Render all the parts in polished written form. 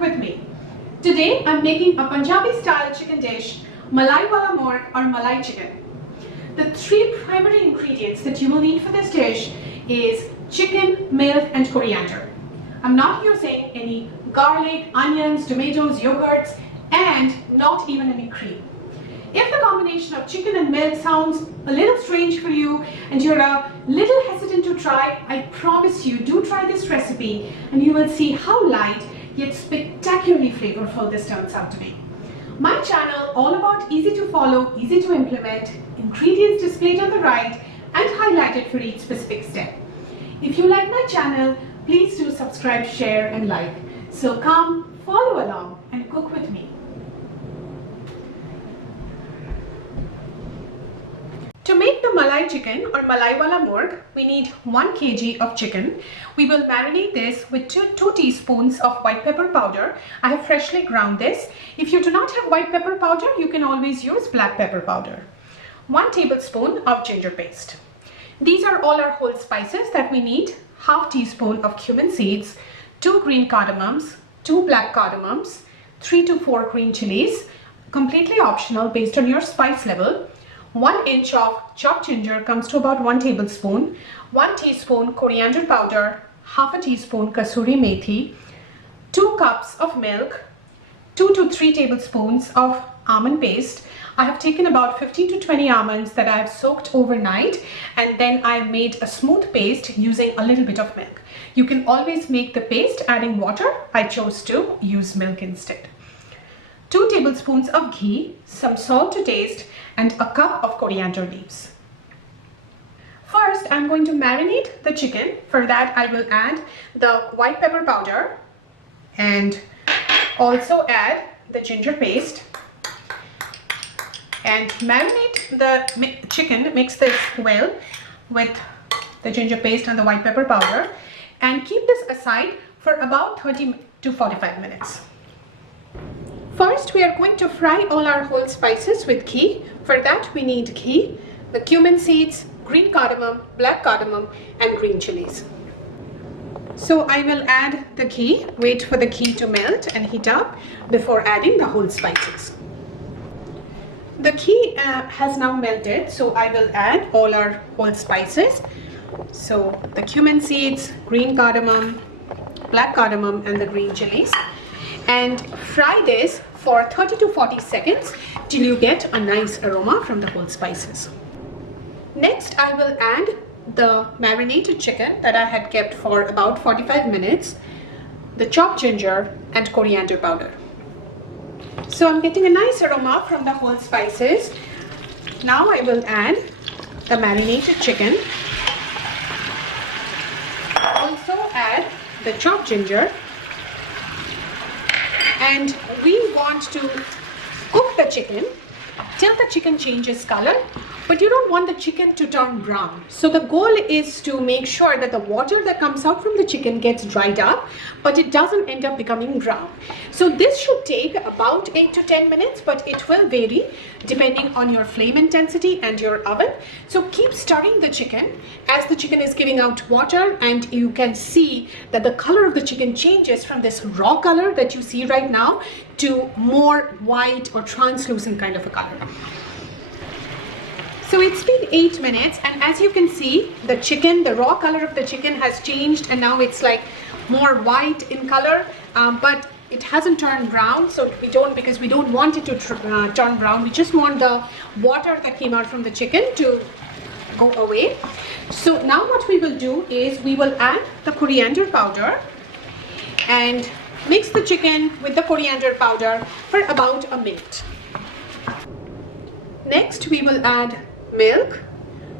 cook with me. Today I'm making a Punjabi style chicken dish, Malaiwala Murgh or Malai Chicken. The three primary ingredients that you will need for this dish is chicken, milk and coriander. I'm not using any garlic, onions, tomatoes, yogurts and not even any cream. If the combination of chicken and milk sounds a little strange for you and you're a little hesitant to try, I promise you, do try this recipe and you will see how light yet spectacularly flavorful this turns out to be. My channel all about easy to follow, easy to implement, ingredients displayed on the right and highlighted for each specific step. If you like my channel, please do subscribe, share and like. So come, follow along and cook with me. To make the Malai chicken or Malaiwala Murgh, we need 1 kg of chicken. We will marinate this with 2 teaspoons of white pepper powder. I have freshly ground this. If you do not have white pepper powder, you can always use black pepper powder. 1 tablespoon of ginger paste. These are all our whole spices that we need. Half teaspoon of cumin seeds, 2 green cardamoms, 2 black cardamoms, 3 to 4 green chilies, completely optional based on your spice level. 1 inch of chopped ginger comes to about 1 tablespoon, 1 teaspoon coriander powder, half a teaspoon kasuri methi, 2 cups of milk, 2 to 3 tablespoons of almond paste. I have taken about 15 to 20 almonds that I have soaked overnight and then I made a smooth paste using a little bit of milk. You can always make the paste adding water. I chose to use milk instead. 2 tablespoons of ghee, some salt to taste and a cup of coriander leaves. First, I'm going to marinate the chicken. For that, I will add the white pepper powder and also add the ginger paste and marinate the chicken. Mix this well with the ginger paste and the white pepper powder and keep this aside for about 30 to 45 minutes. First, we are going to fry all our whole spices with ghee. For that, we need ghee, the cumin seeds, green cardamom, black cardamom, and green chilies. So I will add the ghee, wait for the ghee to melt and heat up before adding the whole spices. The ghee has now melted, so I will add all our whole spices. So the cumin seeds, green cardamom, black cardamom, and the green chilies. And fry this for 30 to 40 seconds till you get a nice aroma from the whole spices. Next, I will add the marinated chicken that I had kept for about 45 minutes, the chopped ginger and coriander powder. So I'm getting a nice aroma from the whole spices. Now I will add the marinated chicken. Also add the chopped ginger. And we want to cook the chicken till the chicken changes color, but you don't want the chicken to turn brown. So the goal is to make sure that the water that comes out from the chicken gets dried up, but it doesn't end up becoming brown. So this should take about 8 to 10 minutes, but it will vary depending on your flame intensity and your oven. So keep stirring the chicken as the chicken is giving out water, and you can see that the color of the chicken changes from this raw color that you see right now to more white or translucent kind of a color. So it's been 8 minutes and as you can see, the chicken, the raw color of the chicken has changed and now it's like more white in color, but it hasn't turned brown. So because we don't want it to turn brown. We just want the water that came out from the chicken to go away. So now what we will do is we will add the coriander powder and mix the chicken with the coriander powder for about a minute. Next, we will add milk,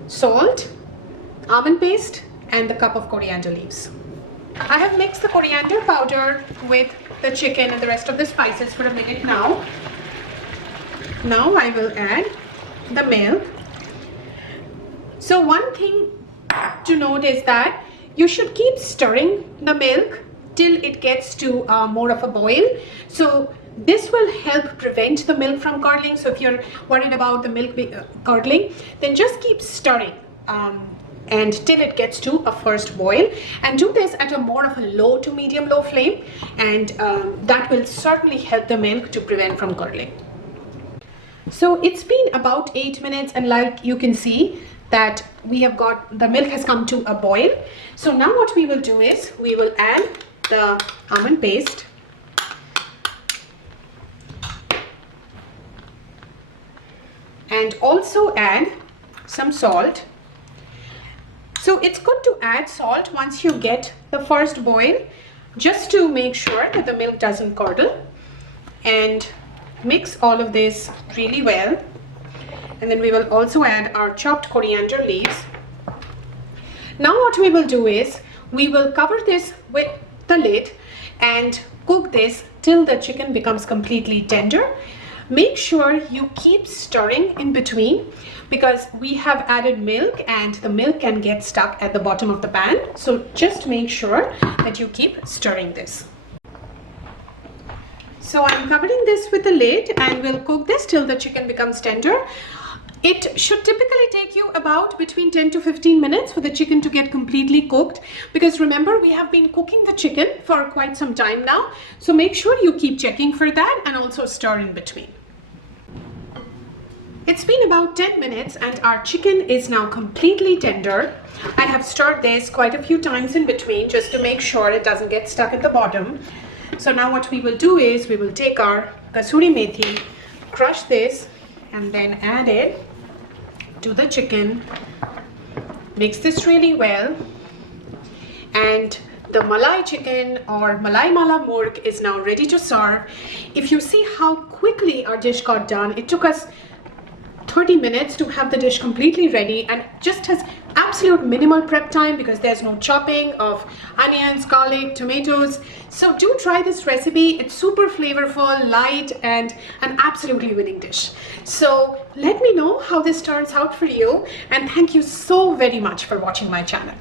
salt, almond paste, and the cup of coriander leaves. I have mixed the coriander powder with the chicken and the rest of the spices for a minute now. Now I will add the milk. So one thing to note is that you should keep stirring the milk till it gets to more of a boil. So this will help prevent the milk from curdling. So if you're worried about the milk curdling, then just keep stirring and till it gets to a first boil, and do this at a more of a low to medium low flame, and that will certainly help the milk to prevent from curdling. So it's been about 8 minutes, and like you can see that we have got the milk has come to a boil. So now what we will do is we will add the almond paste, and also add some salt. So it's good to add salt once you get the first boil, just to make sure that the milk doesn't curdle. And mix all of this really well. And then we will also add our chopped coriander leaves. Now what we will do is we will cover this with the lid and cook this till the chicken becomes completely tender. Make sure you keep stirring in between, because we have added milk and the milk can get stuck at the bottom of the pan. So just make sure that you keep stirring this. So I'm covering this with the lid and we'll cook this till the chicken becomes tender. It should typically take you about between 10 to 15 minutes for the chicken to get completely cooked, because remember, we have been cooking the chicken for quite some time now. So make sure you keep checking for that and also stir in between. It's been about 10 minutes and our chicken is now completely tender. I have stirred this quite a few times in between just to make sure it doesn't get stuck at the bottom. So now what we will do is we will take our kasuri methi, crush this, and then add it to the chicken. Mix this really well. And the Malai chicken or Malaiwala Murgh is now ready to serve. If you see how quickly our dish got done, it took us 30 minutes to have the dish completely ready, and just has absolute minimal prep time because there's no chopping of onions, garlic, tomatoes. So do try this recipe. It's super flavorful, light, and an absolutely winning dish. So let me know how this turns out for you, and thank you so very much for watching my channel.